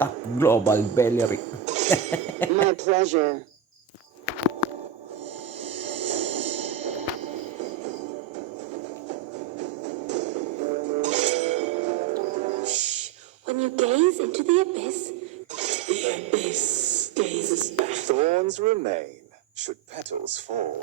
top global Belerick. My pleasure. Shh. When you gaze into the abyss gazes back. Thorns remain, should petals fall.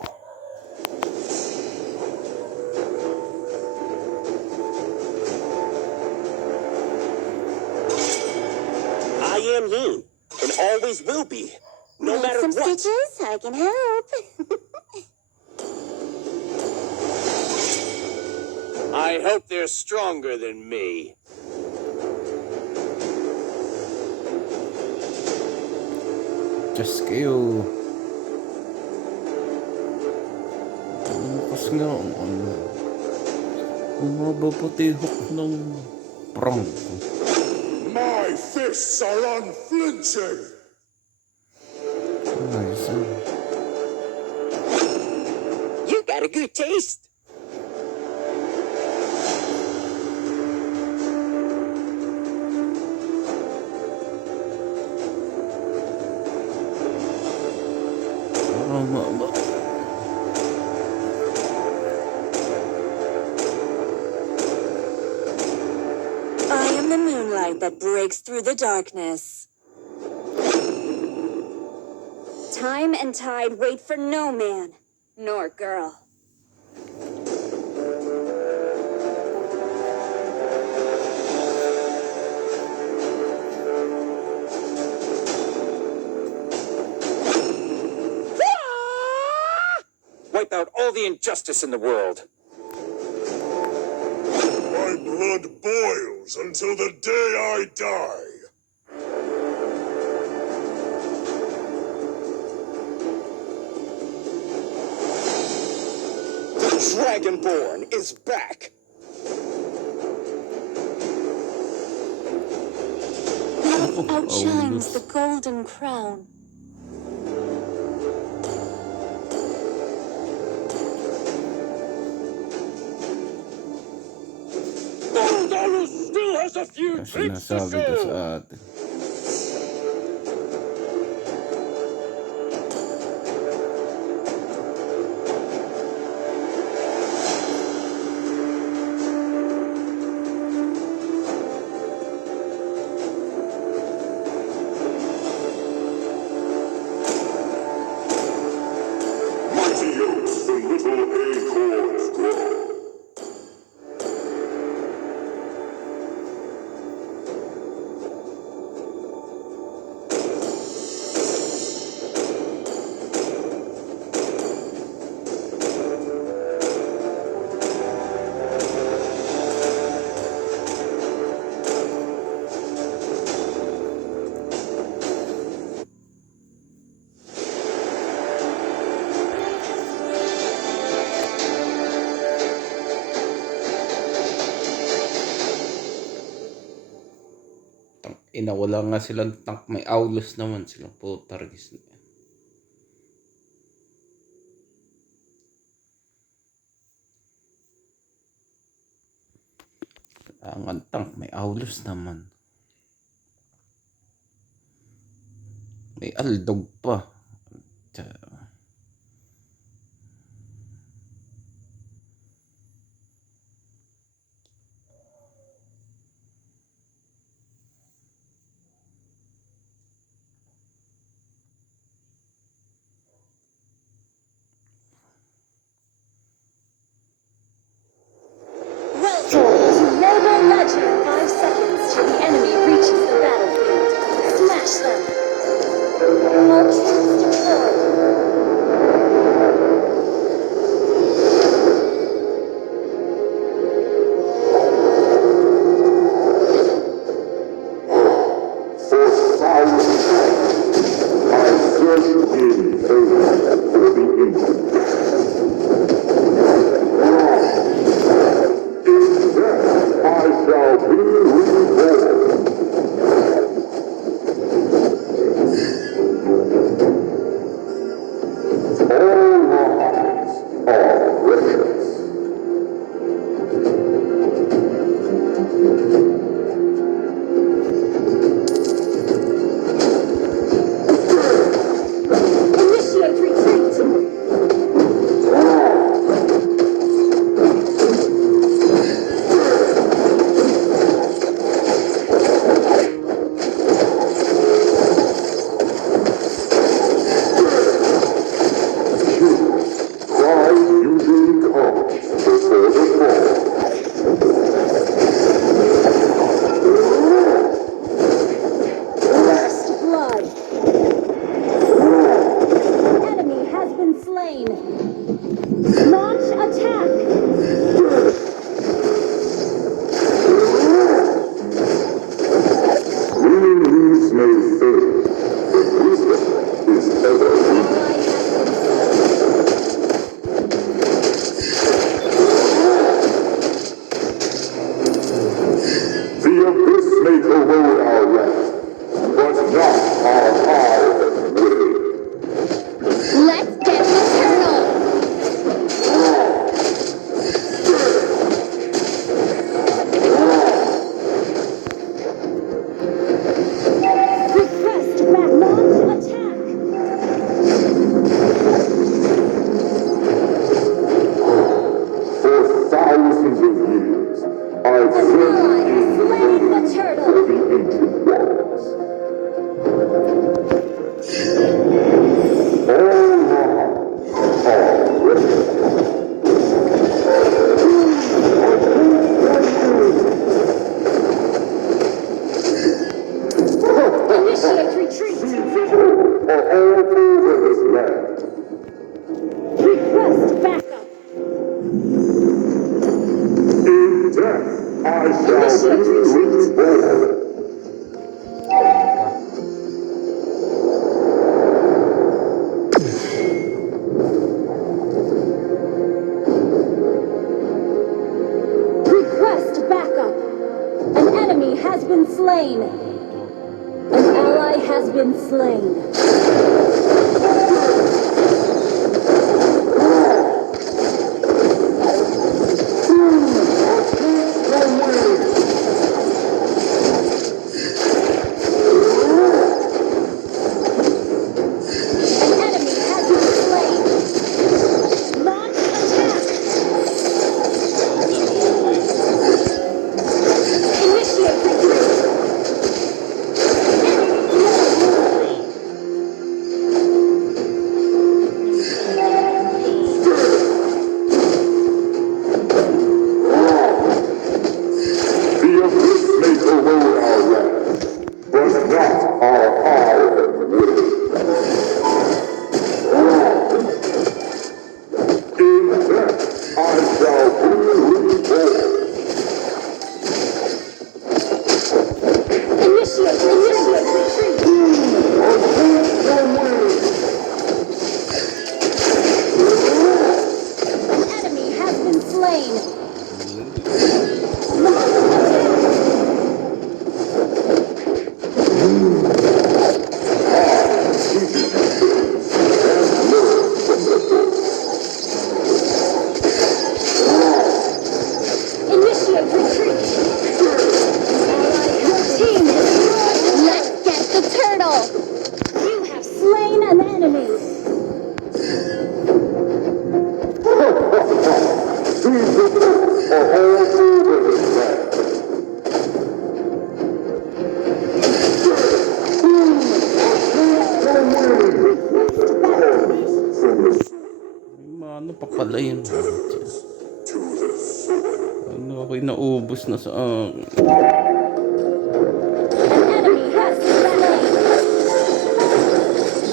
I am he, and always will be, no Need matter some what. stitches? I can help. I hope they're stronger than me. Diyos kayo. Kasi nga, umabapatihok ng prong. My fists are unflinching! Nice. You got a good taste. I am the moonlight that breaks through the darkness. Time and tide wait for no man, nor girl. Wipe out all the injustice in the world. My blood boils until the day I die. The Dragonborn is back. Love outshines the golden crown. Baldalus still has a few tricks to Sinasabi ko sa show. atin. Mighty oaks from little acorns grow. Inawala nga silang tank. May Aulus naman silang putargis na yan. Ang tank, may Aulus naman. May Aldog pa. Welcome to Mobile Legend. 5 seconds till the enemy reaches the battlefield. Smash them. All troops deployed. I shall be has slain the turtle. Initiate retreat. Request backup. Initiate retreat. Request backup. An enemy has been slain. An ally has been slain. An enemy has been slain. Launch attack. Initiate retreat. The abyss may corrode our land, but not our iron will. In death I shall be reborn. Initiate retreat. An enemy has been slain. Launch attack. Initiate retreat. Your team is destroyed. Let's get the turtle. You have slain an enemy. Ano pa pala yun? Ano ako'y naubos na sa An enemy has been slain.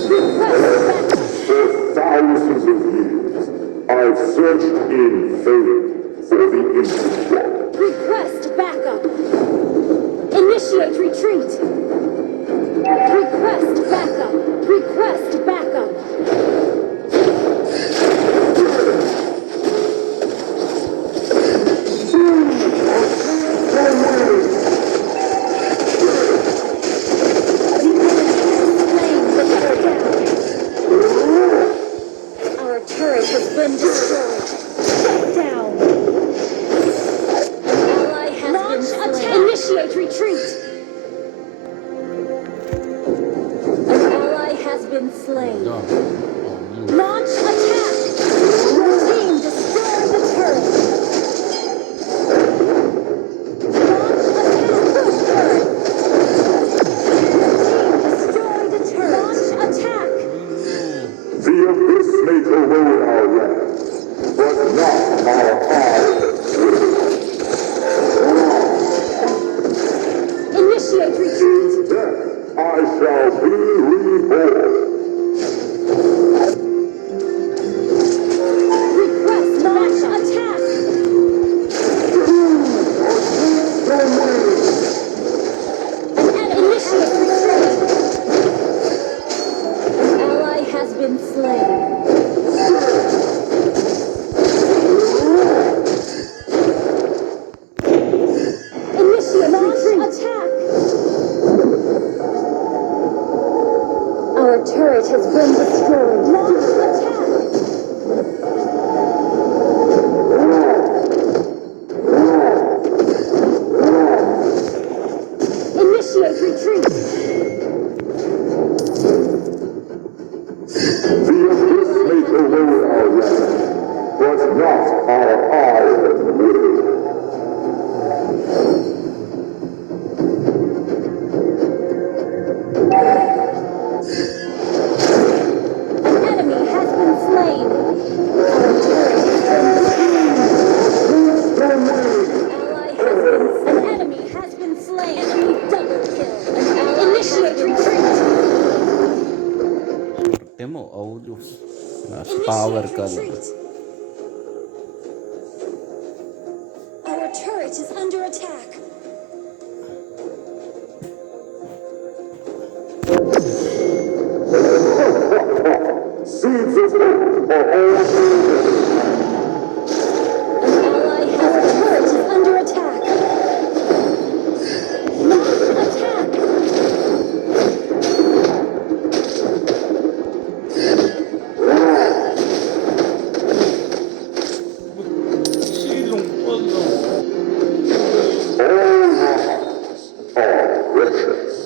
Request backup. For thousands of years, I've searched in vain for the ancient one. Request backup. Initiate retreat. Request backup. Request backup. Our turret has been destroyed. Shut down. An ally has been slain. Initiate retreat. An ally has been slain. Launch attack. Your team destroyed the turret. Launch attack. Push turret. Your team destroyed the turret. Launch attack. The abyss may corrode our land, but not our iron will. Initiate retreat. In death I shall be reborn. power ka lang. retreat. Our turret is under attack. Seeds of hope are all Our turret is under attack. Launch attack. Silong pala. are precious.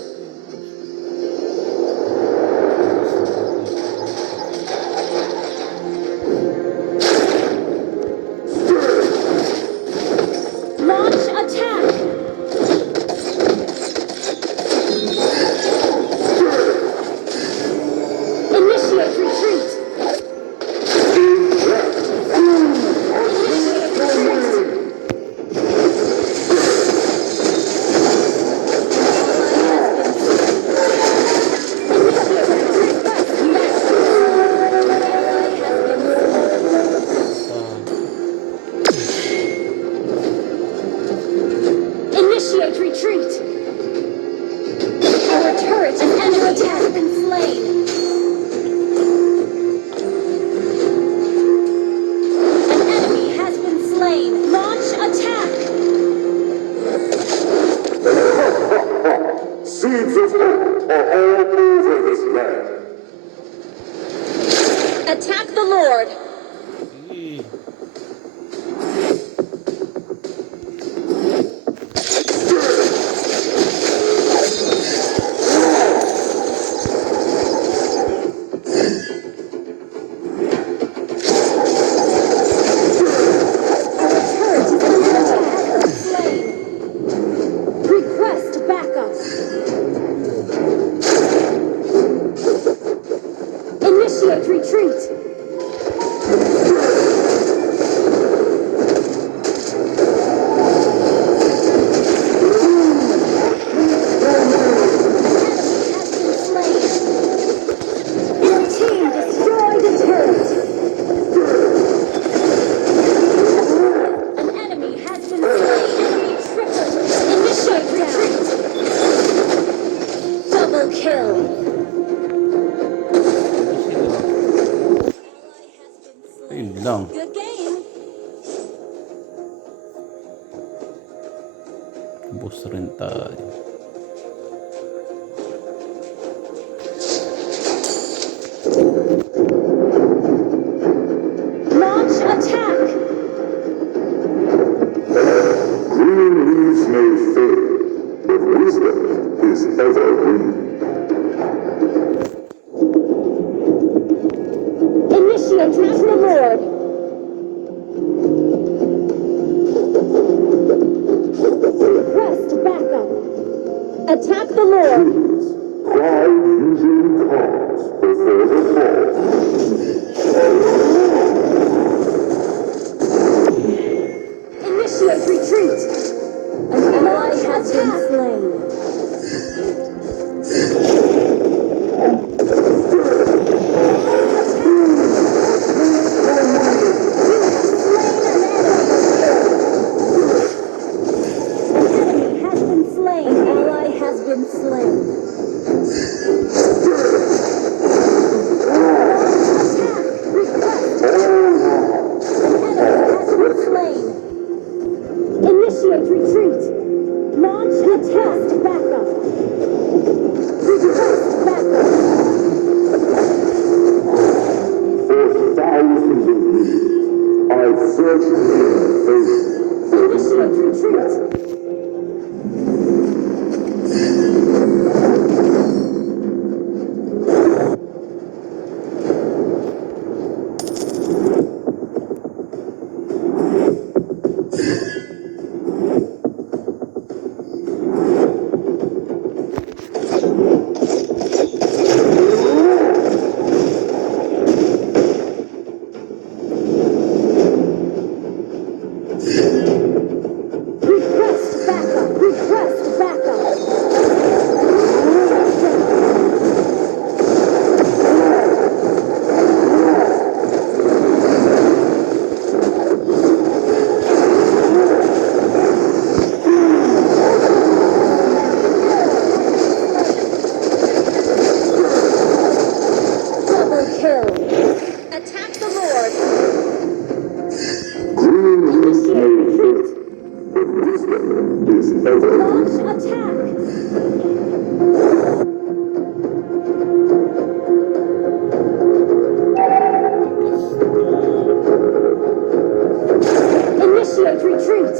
Launch attack. Initiate retreat. Initiate retreat. Our turret is under attack. Has been slain. An enemy has been slain. Launch attack. Seeds of hope are all over this land. Attack the Lord. Eh, Our turret is under attack. Slain. Request backup. Initiate retreat. Has been slain. Your team destroyed a turret. An enemy has been slain. Enemy triple. Initiate retreat. Double kill. Ayun lang. Good game. Boss rin tayo. Launch attack. Green leaves may fade, but wisdom is evergreen. Initiate retreat. The Lord. Request backup. Attack the Lord. Pride usually comes before the fall. Initiate retreat. An ally has been slain. Initiate retreat. Launch attack. Backup. Request backup. For thousands of years, I've searched in faith. Initiate retreat. Request is ever. Launch attack! Initiate retreat!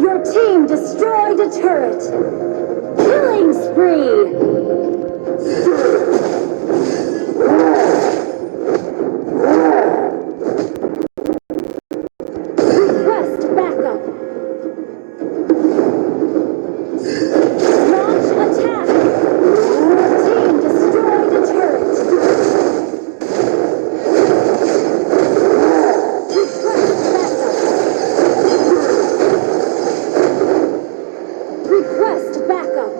Your team destroyed a turret! Killing spree! Request backup! Launch attack! Your team destroyed a turret! Request backup! Request backup!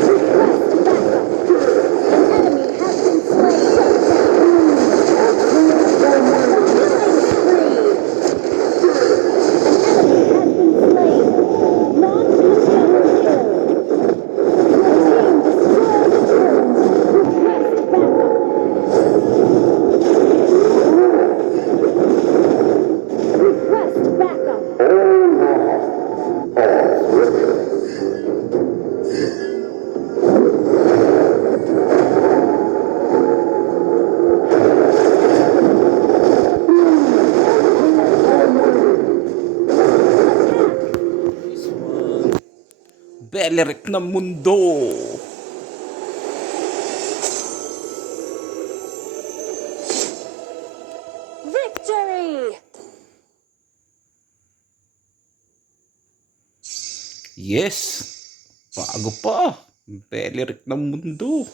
Request backup! An enemy has been slain! Killing spree! An enemy has been slain! Launch a double kill! Your team destroyed a turret! Request backup! Request backup! Belerick ng mundo. Victory! Yes. Bago pa. Belerick ng mundo.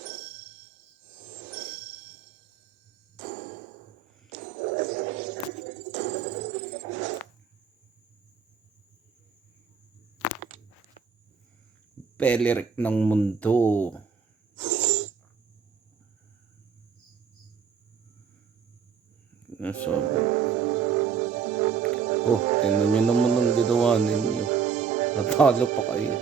Belerick ng mundo. Sabi. Oh, tingnan nyo naman ang ginawa ninyo. Natalo pa kayo.